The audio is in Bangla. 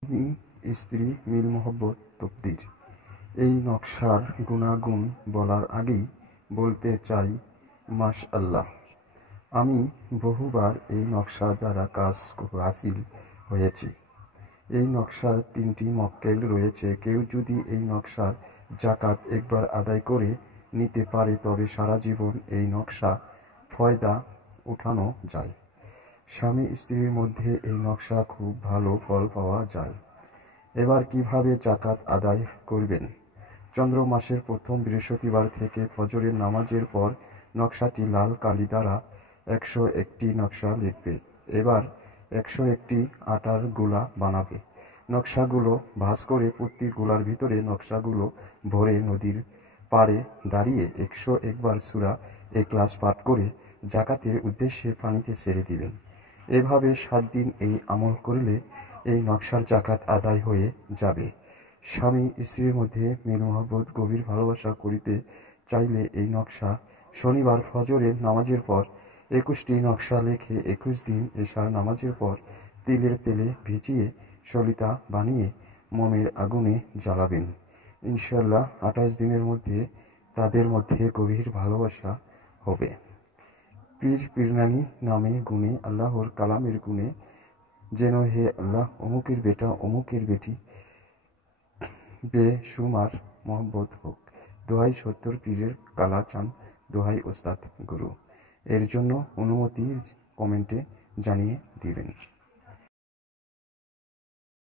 স্বামী স্ত্রী মিল মোহব্বত তকদির। এই নকশার গুণাগুণ বলার আগেই বলতে চাই মাশআল্লাহ। আমি বহুবার এই নকশা দ্বারা কাজ হাসিল হয়েছে। এই নকশার 3টি মক্কেল রয়েছে। কেউ যদি এই নকশার জাকাত একবার আদায় করে নিতে পারে তবে সারা জীবন এই নকশা ফয়দা উঠানো যায়। স্বামী স্ত্রীর মধ্যে এই নকশা খুব ভালো ফল পাওয়া যায়। এবার কিভাবে জাকাত আদায় করবেন? চন্দ্র মাসের প্রথম বৃহস্পতিবার থেকে ফজরের নামাজের পর নকশাটি লাল কালি দ্বারা 101টি নকশা লিখবে। এবার 101টি আটার গোলা বানাবে। নকশাগুলো ভাঁজ করে প্রতি গোলার ভিতরে নকশাগুলো ভরে নদীর পাড়ে দাঁড়িয়ে 101 বার সূরা ইখলাস পাঠ করে জাকাতের উদ্দেশ্যে পানিতে ছেড়ে দিবেন। এভাবে 7 দিন এই আমল করলে এই নকশার জাকাত আদায় হয়ে যাবে। স্বামী স্ত্রীর মধ্যে মিল মোহব্বত গভীর ভালোবাসা করিতে চাইলে এই নকশা শনিবার ফজরের নামাজের পর 21টি নকশা লিখে 21 দিন এশার নামাজের পর তিলের তেলে ভিজিয়ে সলিতা বানিয়ে মোমের আগুনে জ্বালাবেন। ইনশাআল্লাহ 28 দিনের মধ্যে তাদের মধ্যে গভীর ভালোবাসা হবে। পীর পীরনানি নামে গুণে আল্লাহর কালামের গুণে যেন হে আল্লাহ অমুকের বেটা অমুকের বেটি বেশুমার মহব্বত হোক। দোহাই 70 পীরের কালা চান, দোহাই ওস্তাদ গুরু। এর জন্য অনুমতি কমেন্টে জানিয়ে দিবেন।